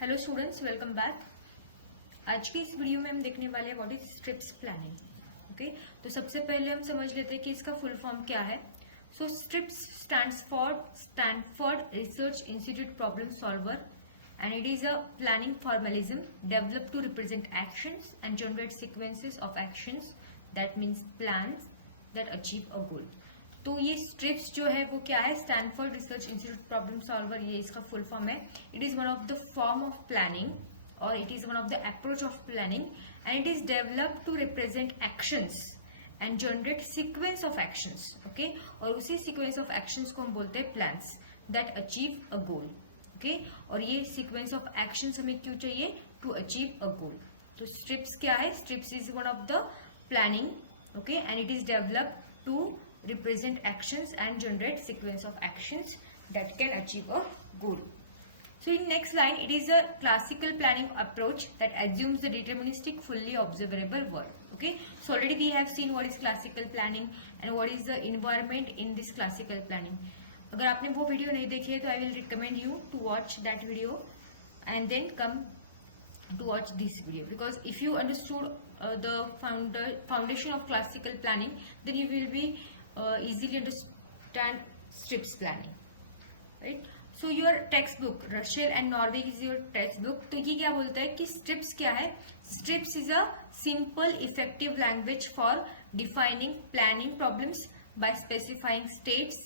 Hello students, welcome back. आज की इस वीडियो में हम देखने वाले हैं what is strips planning. Okay, तो सबसे पहले हम समझ लेते हैं कि इसका फुल फॉर्म क्या है। So STRIPS stands for Stanford research institute problem solver and it is a planning formalism developed to represent actions and generate sequences of actions that means plans that achieve a goal। तो ये strips जो है वो क्या है, Stanford research institute problem solver, ये इसका full form है। It is one of the form of planning और it is one of the approach of planning and it is developed to represent actions and generate sequence of actions. Okay, और उसी sequence of actions को हम बोलते हैं plans that achieve a goal. Okay, और ये sequence of actions हमें क्यों चाहिए? टू अचीव अ गोल। तो स्ट्रिप्स क्या है? STRIPS is one of the planning, okay, and it is developed to represent actions and generate sequence of actions that can achieve a goal. So in next line, it is a classical planning approach that assumes the deterministic fully observable world. Okay, so already we have seen what is classical planning and what is the environment in this classical planning. अगर आपने वो video नहीं देखी है तो I will recommend you to watch that video and then come to watch this video, because if you understood the foundation of classical planning, then you will be easily understand strips planning, right? So your textbook Russell and Norvig is your textbook। तो ये क्या बोलता है कि strips क्या है? Strips is a simple effective language for defining planning problems by specifying states,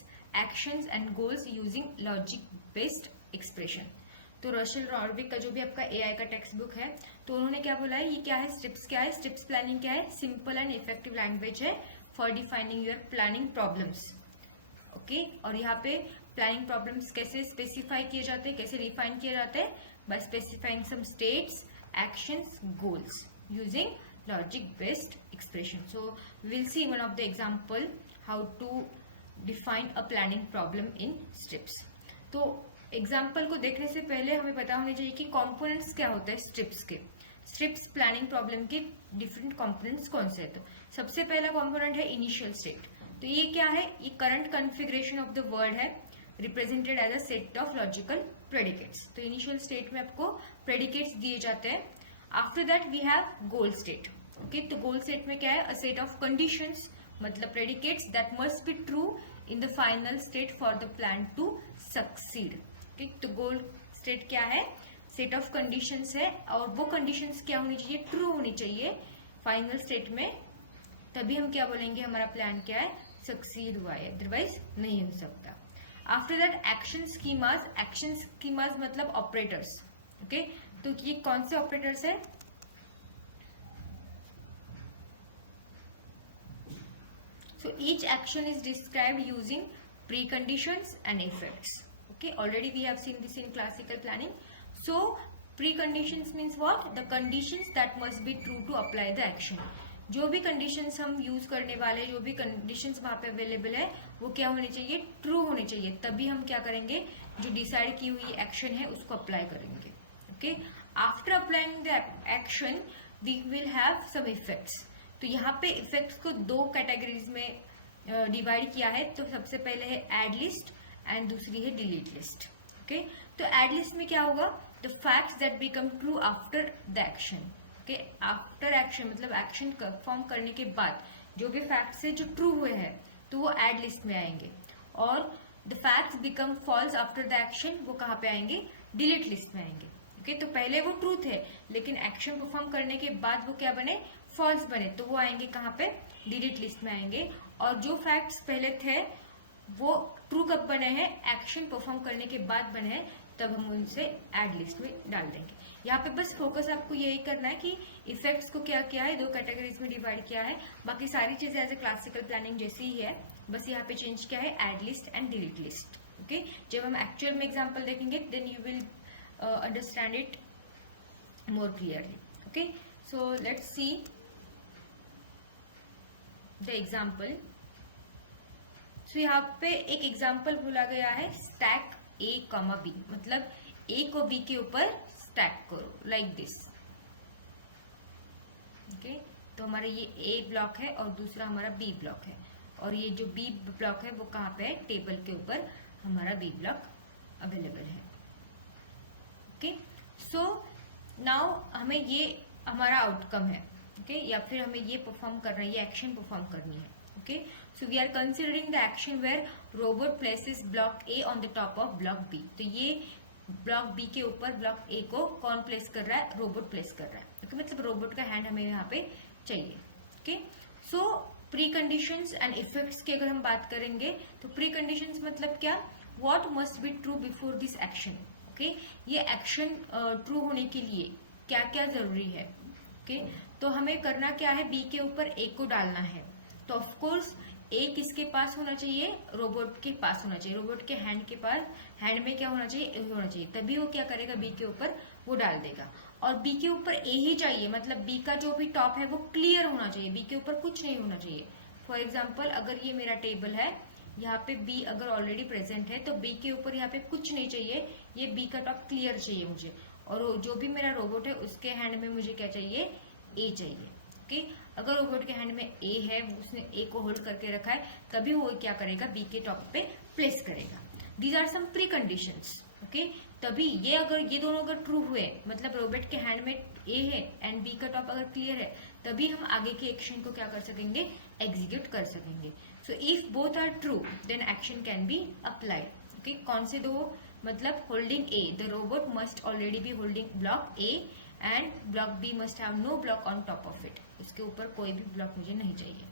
actions and goals using logic based expression। तो रशल नॉर्विक का जो भी आपका एआई का टेक्स्ट बुक है, तो उन्होंने क्या बोला है, ये क्या है? स्ट्रिप्स क्या है? स्ट्रिप्स प्लानिंग क्या है? सिंपल एंड इफेक्टिव लैंग्वेज है for defining your planning problems. Okay, और यहाँ पे प्लानिंग प्रॉब्लम्स कैसे स्पेसिफाई किए जाते हैं, कैसे डिफाइन किए जाते हैं? By specifying some states, actions, goals using logic based expression. So will see one of the example how to define a planning problem in STRIPS. तो एग्जाम्पल को देखने से पहले हमें पता होना चाहिए कि कंपोनेंट्स क्या होता है स्ट्रिप्स के। स्ट्रिप्स प्लानिंग प्रॉब्लम के डिफरेंट कंपोनेंट्स कौन से हैं? तो सबसे पहला कंपोनेंट है इनिशियल स्टेट। तो ये क्या है? ये current configuration of the word है, represented as a set of logical predicates. तो इनिशियल स्टेट में आपको प्रेडिकेट्स दिए जाते हैं। After that we have goal state. Okay, तो गोल स्टेट में क्या है? अ सेट ऑफ कंडीशंस, मतलब predicates that must be true in the final state for the plan to succeed. तो गोल स्टेट क्या है? सेट ऑफ कंडीशंस है, और वो कंडीशंस क्या होनी चाहिए? ट्रू होनी चाहिए फाइनल स्टेट में, तभी हम क्या बोलेंगे हमारा प्लान क्या है? सक्सीड हुआ है, अदरवाइज नहीं हो सकता। After that action schemas. Action schemas मतलब ऑपरेटर्स। ओके, तो ये कौन से ऑपरेटर्स है? So each action is described using preconditions and effects. Okay, already we have seen this in classical planning. So preconditions means what? The conditions that must be true to apply the action. जो भी conditions हम use करने वाले, जो भी conditions वहां पे available है, वो क्या होनी चाहिए? ट्रू होनी चाहिए, तभी हम क्या करेंगे? जो डिसाइड की हुई एक्शन है उसको अप्लाई करेंगे। Okay, after applying the action we will have some effects. तो यहाँ पे इफेक्ट्स को दो कैटेगरीज में डिवाइड किया है। तो सबसे पहले है एड लिस्ट एंड दूसरी है डिलीट लिस्ट। ओके, तो एड लिस्ट में क्या होगा? The facts that become true after the action. Okay, after action मतलब एक्शन परफॉर्म करने के बाद जो भी फैक्ट्स है जो ट्रू हुए हैं तो वो एड लिस्ट में आएंगे, और the facts become false after the action वो कहाँ पे आएंगे? डिलीट लिस्ट में आएंगे। ओके, तो पहले वो ट्रू थे लेकिन एक्शन परफॉर्म करने के बाद वो क्या बने? फॉल्स बने, तो वो आएंगे कहाँ पे? डिलीट लिस्ट में आएंगे। और जो फैक्ट्स पहले थे वो ट्रू कब बने हैं? एक्शन परफॉर्म करने के बाद बने हैं, तब हम उनसे एड लिस्ट में डाल देंगे। यहाँ पे बस फोकस आपको यही करना है कि इफेक्ट्स को क्या किया है? दो कैटेगरीज में डिवाइड किया है, बाकी सारी चीजें एज ए क्लासिकल प्लानिंग जैसी ही है, बस यहाँ पे चेंज किया है add list and delete list. Okay, जब हम एक्चुअल में एग्जाम्पल देखेंगे then you will understand it more clearly. Okay, so let's see the example. So यहाँ पे एक एग्जाम्पल बोला गया है स्टैक ए कॉमा बी, मतलब ए को बी के ऊपर स्टैक करो लाइक दिस। ओके, तो हमारा ये ए ब्लॉक है और दूसरा हमारा बी ब्लॉक है, और ये जो बी ब्लॉक है वो कहाँ पे है? टेबल के ऊपर हमारा बी ब्लॉक अवेलेबल है। ओके, सो नाउ हमें ये हमारा आउटकम है, ओके, या फिर हमें ये परफॉर्म करना है, ये एक्शन परफॉर्म करनी है, okay. So we are considering the action where robot places block A on the top of block B. तो ये ब्लॉक बी के ऊपर ब्लॉक ए को कौन प्लेस कर रहा है? रोबोट प्लेस कर रहा है, ओके. मतलब रोबोट का हैंड हमें यहाँ पे चाहिए, okay. So pre conditions and effects की अगर हम बात करेंगे तो प्री कंडीशंस मतलब क्या? What must be true before this action, okay. ये एक्शन ट्रू होने के लिए क्या क्या जरूरी है, ओके. तो हमें करना क्या है? बी के ऊपर ए को डालना है. तो ऑफकोर्स ए किसके पास होना चाहिए? रोबोट के पास होना चाहिए. रोबोट के हैंड के पास, हैंड में क्या होना चाहिए? ए होना चाहिए. तभी वो क्या करेगा? बी के ऊपर वो डाल देगा. और बी के ऊपर ए ही चाहिए, मतलब बी का जो भी टॉप है वो क्लियर होना चाहिए, बी के ऊपर कुछ नहीं होना चाहिए. फॉर एग्जाम्पल अगर ये मेरा टेबल है, यहाँ पे बी अगर ऑलरेडी प्रेजेंट है तो बी के ऊपर यहाँ पे कुछ नहीं चाहिए, ये बी का टॉप क्लियर चाहिए मुझे. और जो भी मेरा रोबोट है उसके हैंड में मुझे क्या चाहिए? ए चाहिए, ओके. अगर रोबोट के हैंड में ए है, उसने ए को होल्ड करके रखा है, तभी वो क्या करेगा? बी के टॉप पे प्लेस करेगा. These are some pre conditions, okay. तभी ये अगर ये दोनों अगर ट्रू हुए, मतलब रोबोट के हैंड में ए है एंड बी का टॉप अगर क्लियर है, तभी हम आगे के एक्शन को क्या कर सकेंगे? एग्जीक्यूट कर सकेंगे. So if both are true then action can be applied, okay. कौन से दो? मतलब holding A, the robot must already be holding block A and block B must have no block on top of it. इसके ऊपर कोई भी block मुझे नहीं चाहिए,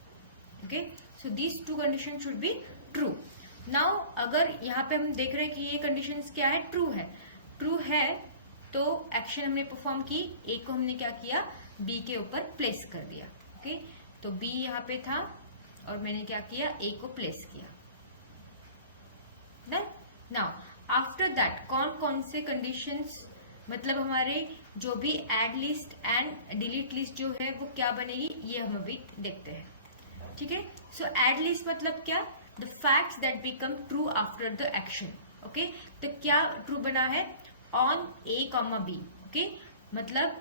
okay. So these two condition should be true. Now अगर यहाँ पे हम देख रहे हैं कि ये कंडीशंस क्या है? ट्रू है. ट्रू है तो एक्शन हमने परफॉर्म की, ए को हमने क्या किया? बी के ऊपर प्लेस कर दिया, ओके. तो बी यहाँ पे था और मैंने क्या किया? ए को प्लेस किया. नाउ आफ्टर दैट कौन कौन से कंडीशंस, मतलब हमारे जो भी add list and delete list जो है वो क्या बनेगी, ये हम अभी देखते हैं, ठीक है. सो एड लिस्ट मतलब क्या? The facts that become true after the action, okay. तो क्या ट्रू बना है? On A comma B, okay. मतलब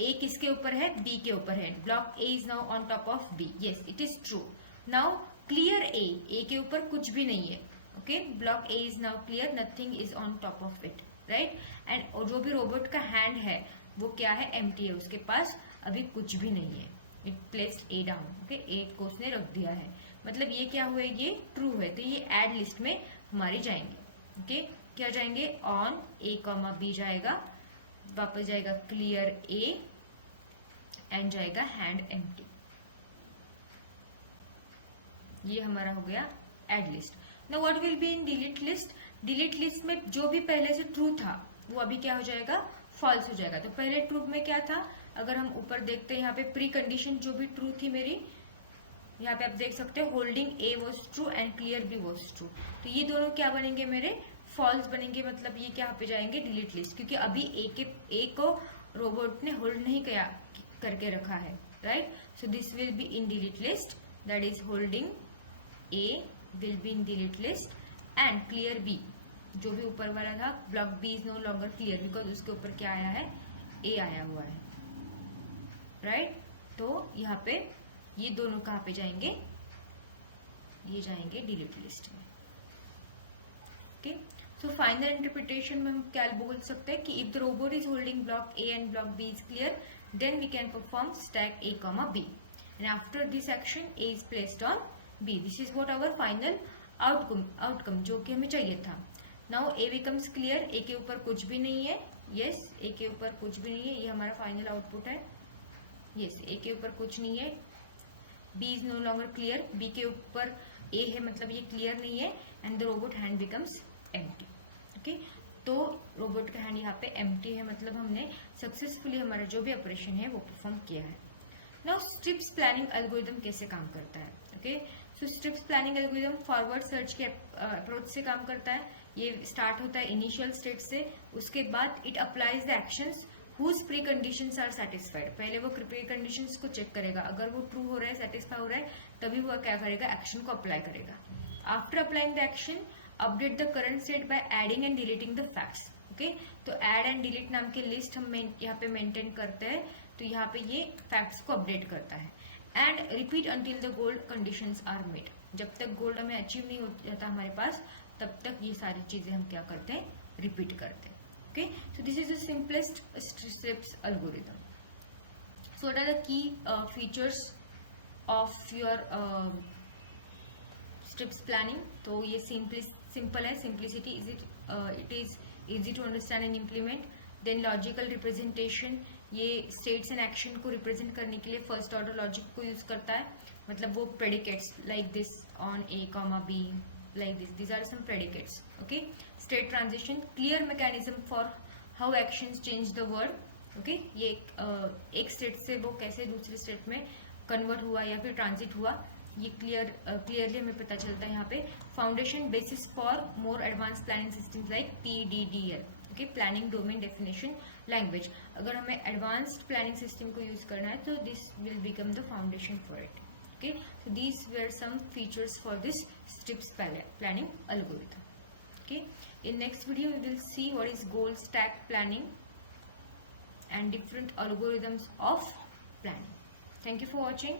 ए किसके ऊपर है? बी के ऊपर है. Block A is now on top of B. Yes, it is true. Now clear A के ऊपर कुछ भी नहीं है, okay. Block A is now clear, nothing is on top of it, right. And जो भी रोबोट का हैंड है वो क्या है? एम्प्टी है, उसके पास अभी कुछ भी नहीं है. It placed A down, okay. A को उसने रख दिया है, मतलब ये क्या हुआ? ये ट्रू है. तो ये एड लिस्ट में हमारी जाएंगे, ओके. क्या जाएंगे? ऑन ए कॉमा बी जाएगा, वापस जाएगा क्लियर ए एंड जाएगा हैंड एम्प्टी. ये हमारा हो गया add list. Now what will be in delete list? Delete list में जो भी पहले से ट्रू था वो अभी क्या हो जाएगा? फॉल्स हो जाएगा. तो पहले ट्रू में क्या था? अगर हम ऊपर देखते हैं यहाँ पे प्री कंडीशन जो भी ट्रू थी मेरी, यहाँ पे आप देख सकते हो holding A was true and clear B was true. तो ये दोनों क्या बनेंगे? मेरे फॉल्स बनेंगे. मतलब ये क्या पे जाएंगे? डिलीट लिस्ट, क्योंकि अभी ए को रोबोट ने होल्ड नहीं किया करके रखा है, right. So this will be in delete list, that is holding A will be in delete list and clear B, जो भी ऊपर वाला था block B is no longer clear because उसके ऊपर क्या आया है? ए आया हुआ है, राइट. तो यहाँ पे ये दोनों कहाँ पे जाएंगे? ये जाएंगे डिलीट लिस्ट में, ओके. सो फाइनल इंटरप्रिटेशन में हम क्या बोल सकते हैं कि if the robot is holding block A and block B is clear then we can perform stack A comma B and after this action A is placed on B. This is what our final outcome जो कि हमें चाहिए था. Now A becomes clear, A के ऊपर कुछ भी नहीं है. यस, ए के ऊपर कुछ भी नहीं है, ये हमारा फाइनल आउटपुट है. यस, ए के ऊपर कुछ नहीं है. B is no longer clear, B के ऊपर ए है मतलब ये क्लियर नहीं है and the robot hand becomes empty, okay. तो रोबोट का हैंड यहाँ पे एम्प्टी है, मतलब हमने सक्सेसफुली हमारा जो भी ऑपरेशन है वो परफॉर्म किया है. नाउ स्ट्रिप्स प्लानिंग एल्गोरिथम कैसे काम करता है, okay. So STRIPS planning algorithm forward search के अप्रोच से काम करता है. ये स्टार्ट होता है इनिशियल स्टेट से, उसके बाद it applies the actions whose pre conditions are satisfied. पहले वो प्री कंडीशंस को चेक करेगा, अगर वो ट्रू हो रहा है, सेटिस्फाई हो रहा है, तभी वो क्या करेगा? एक्शन को अप्लाई करेगा. After applying the action update the current state by adding and deleting the facts, okay. तो एड एंड डिलीट नाम की लिस्ट हम यहाँ पे मेंटेन करते हैं. तो यहाँ पे ये फैक्ट्स को अपडेट करता है and repeat until the goal conditions are made. जब तक गोल्ड हमें अचीव नहीं हो जाता हमारे पास, तब तक ये सारी चीजें हम क्या करते हैं? रिपीट करते हैं, Okay, so this is the simplest STRIPS algorithm. So what are the key features of your STRIPS planning? तो ये simple है, simplicity is it is easy to understand and implement. Then logical representation, ये states and action को represent करने के लिए first order logic को use करता है. मतलब वो predicates like this on A comma B like this. These are some predicates. Okay. State transition, clear mechanism for how actions change the word. Okay. ये एक state से वो कैसे दूसरे state में convert हुआ या फिर transit हुआ, ये clearly हमें पता चलता है यहाँ पे. Foundation basis for more advanced planning systems like PDDL. Okay, planning domain definition language. अगर हमें advanced planning system को use करना है तो this will become the foundation for it. Okay, so these were some features for this STRIPS planning algorithm. Okay, in next video we will see what is goal stack planning and different algorithms of planning. Thank you for watching.